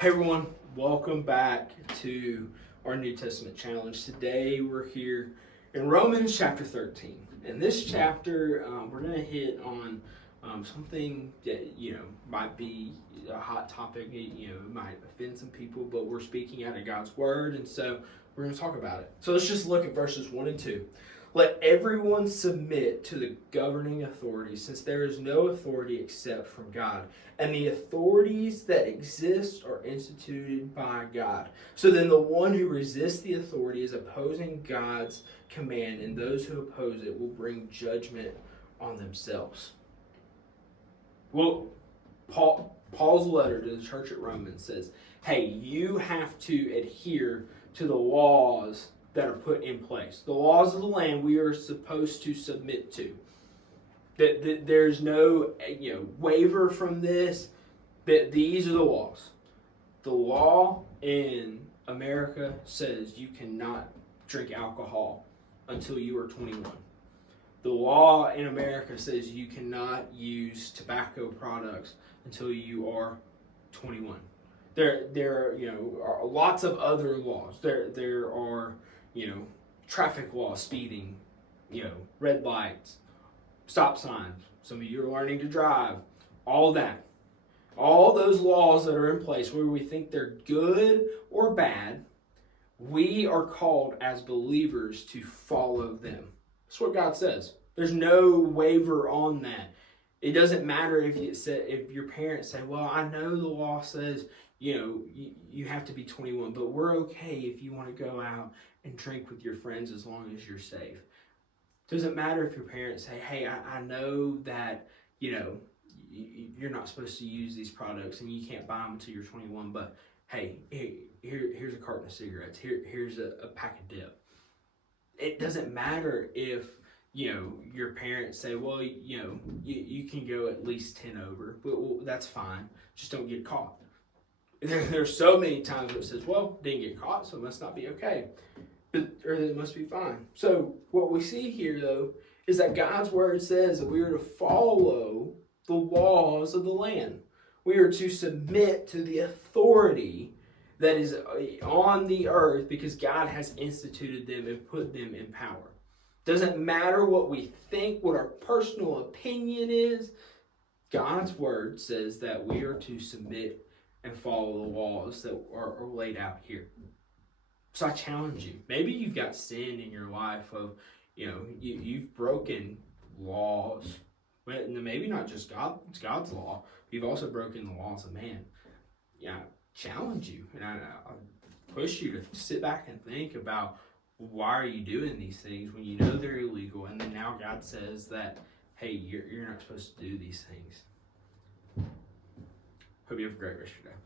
Hey everyone, welcome back to our New Testament challenge. Today we're here in Romans chapter 13. In this chapter, we're going to hit on something that might be a hot topic. It might offend some people, but we're speaking out of God's word, and so we're going to talk about it. So let's just look at verses 1 and 2. Let everyone submit to the governing authorities, since there is no authority except from God, and the authorities that exist are instituted by God. So then the one who resists the authority is opposing God's command, and those who oppose it will bring judgment on themselves. Well, Paul's letter to the church at Romans says, hey, you have to adhere to the laws that are put in place. The laws of the land we are supposed to submit to. That there's no waiver from this. That these are the laws. The law in America says you cannot drink alcohol until you are 21. The law in America says you cannot use tobacco products until you are 21. There are lots of other laws. There are traffic laws, speeding, red lights, stop signs. Some of you are learning to drive. All that. All those laws that are in place, whether we think they're good or bad, we are called as believers to follow them. That's what God says. There's no waiver on that. It doesn't matter if your parents say, well, I know the law says, you have to be 21, but we're okay if you want to go out and drink with your friends as long as you're safe. Doesn't matter if your parents say, hey, I know that, you're not supposed to use these products and you can't buy them until you're 21, but hey, here's a carton of cigarettes. Here's a pack of dip. It doesn't matter if, your parents say, well, you can go at least 10 over, but that's fine. Just don't get caught. There's so many times where it says, well, didn't get caught, so it must not be okay. Or it must be fine. So what we see here, though, is that God's word says that we are to follow the laws of the land. We are to submit to the authority that is on the earth because God has instituted them and put them in power. Doesn't matter what we think, what our personal opinion is. God's word says that we are to submit and follow the laws that are laid out here. So I challenge you. Maybe you've got sin in your life of, you've broken laws. Maybe not just God's law. You've also broken the laws of man. Yeah, I challenge you. And I push you to sit back and think about why are you doing these things when you know they're illegal. And then now God says that, hey, you're not supposed to do these things. Hope you have a great rest of your day.